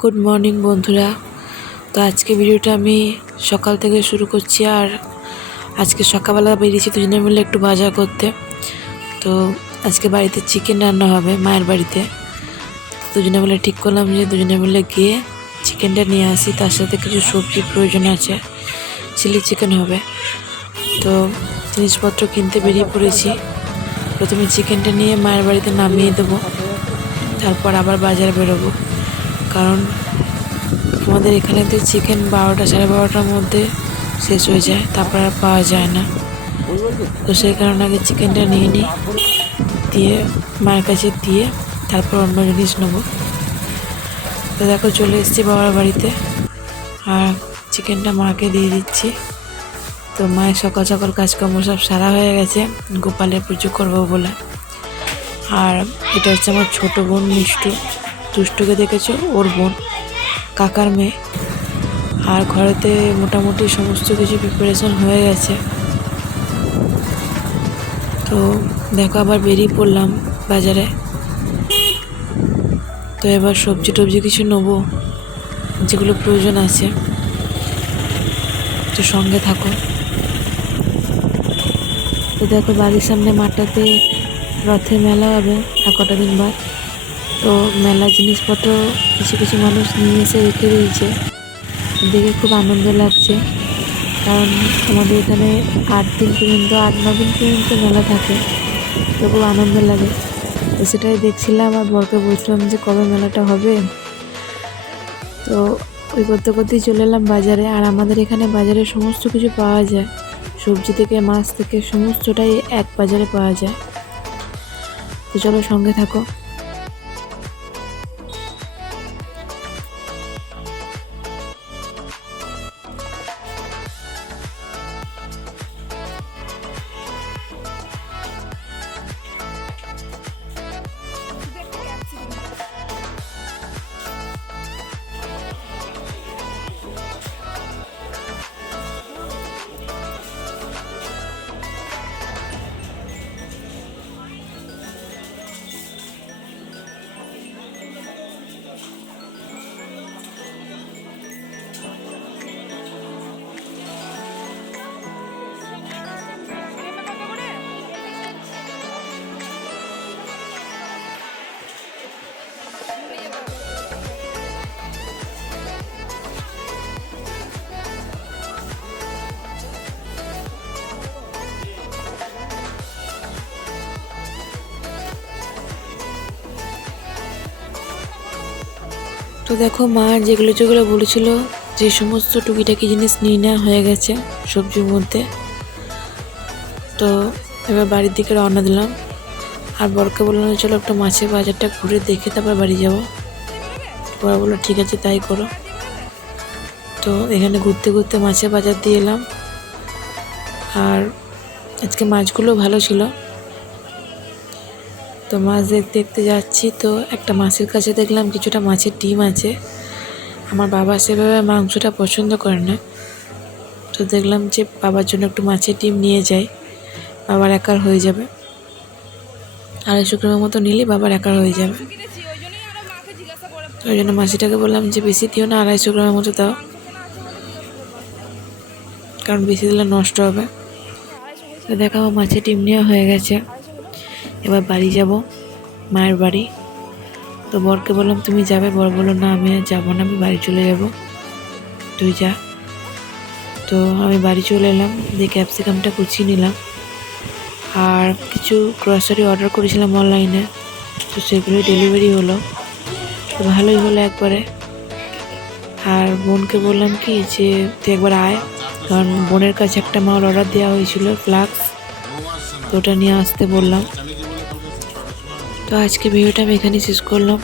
Good morning বন্ধুরা। তো আজকে ভিডিওটা আমি সকাল থেকে শুরু করছি। আর আজকে সকালবেলা বেরিয়েছি দুজনে মিলে একটু বাজার করতে। তো আজকে বাড়িতে চিকেন রান্না হবে মায়ের বাড়িতে। দুজনে মিলে ঠিক করলাম যে দুজনে মিলে গিয়ে চিকেনটা নিয়ে আসি, তার সাথে কিছু সবজি প্রয়োজন আছে, চিলি চিকেন হবে। তো জিনিসপত্র কিনতে বেরিয়ে পড়েছি। প্রথমে চিকেনটা নিয়ে মায়ের বাড়িতে নামিয়ে দেবো, তারপর আবার বাজারে বেরোবো। কারণ আমাদের এখানে তো চিকেন 12টা সাড়ে 12টার মধ্যে শেষ হয়ে যায়, তারপর আর পাওয়া যায় না। তো সেই কারণে আগে চিকেনটা নিয়ে নিই, দিয়ে মায়ের কাছে দিয়ে তারপর অন্য জিনিস নেবো। তো দেখো চলে এসেছি বাবার বাড়িতে, আর চিকেনটা মাকে দিয়ে দিচ্ছি। তো মায়ের সকাল সকাল কাজকর্ম সব সারা হয়ে গেছে গোপালের পুজো করবো বলে। আর এটা হচ্ছে আমার ছোটো বোন মিষ্টু, দুষ্টুকে দেখেছো, ওর বোন, কাকার মেয়ে। আর ঘরেতে মোটামুটি সমস্ত কিছু প্রিপারেশন হয়ে গেছে। তো দেখো আবার বেরিয়ে পড়লাম বাজারে। তো এবার সবজি টবজি কিছু নেবো, যেগুলো প্রয়োজন আছে। তো সঙ্গে থাকো। তো দেখো বাড়ির সামনে মাঠটাতে রথের মেলা হবে আর কটা দিন বাদ। তো মেলার জিনিসপত্র কিছু কিছু মানুষ নিয়ে এসে রেখে দিয়েছে, দেখে খুব আনন্দ লাগছে। কারণ আমাদের এখানে 8 দিন পর্যন্ত 8-9 দিন পর্যন্ত মেলা থাকে, তো খুব আনন্দ লাগে। তো সেটাই দেখছিলাম আর বরকে বলছিলাম যে কবে মেলাটা হবে। তো ওই করতে করতেই চলে এলাম বাজারে। আর আমাদের এখানে বাজারে সমস্ত কিছু পাওয়া যায়, সবজি থেকে মাছ থেকে সমস্তটাই এক বাজারে পাওয়া যায়। তো চলো সঙ্গে থাকো। তো দেখো মা যেগুলো যেগুলো বলেছিল, যে সমস্ত টুকিটাকি জিনিস নিয়ে নেওয়া হয়ে গেছে সবজির মধ্যে। তো এবার বাড়ির দিকে রওনা দিলাম। আর বরকে বললাম চলো একটা মাছের বাজারটা ঘুরে দেখে তারপর বাড়ি যাব। ওরা বললো ঠিক আছে তাই করো। তো এখানে ঘুরতে ঘুরতে মাছের বাজার দিয়ে এলাম। আর আজকে মাছগুলো ভালো ছিল। তো মাছ দেখতে দেখতে যাচ্ছি, তো একটা মাছের কাছে দেখলাম কিছুটা মাছের ডিম আছে। আমার বাবা সেভাবে মাংসটা পছন্দ করে না, তো দেখলাম যে বাবার জন্য একটু মাছের ডিম নিয়ে যাই, বাবার একার হয়ে যাবে। 250 গ্রামের মতো নিলে বাবার একার হয়ে যাবে। ওই জন্য মাছিটাকে বললাম যে বেশি দিও না, 250 গ্রামের মতো দাও, কারণ বেশি দিলে নষ্ট হবে। তো দেখো আমার মাছের ডিম নেওয়া হয়ে গেছে। এবার বাড়ি যাব, মায়ের বাড়ি। তো বরকে বললাম তুমি যাবে, বর বললো না আমি আর যাবো না, আমি বাড়ি চলে যাব, তুই যা। তো আমি বাড়ি চলে এলাম, দিয়ে ক্যাপসিকামটা কুচিয়ে নিলাম। আর কিছু গ্রসারি অর্ডার করেছিলাম অনলাইনে, তো সেগুলো ডেলিভারি হলো, তো ভালোই হলো একবারে। আর বোনকে বললাম কি যে তুই একবার আয়, কারণ বোনের কাছে একটা মাল অর্ডার দেওয়া হয়েছিল ফ্লাক্স, তো ওটা নিয়ে আসতে বললাম। তো আজকে ভিডিওটা আমি এখানেই শেষ করলাম।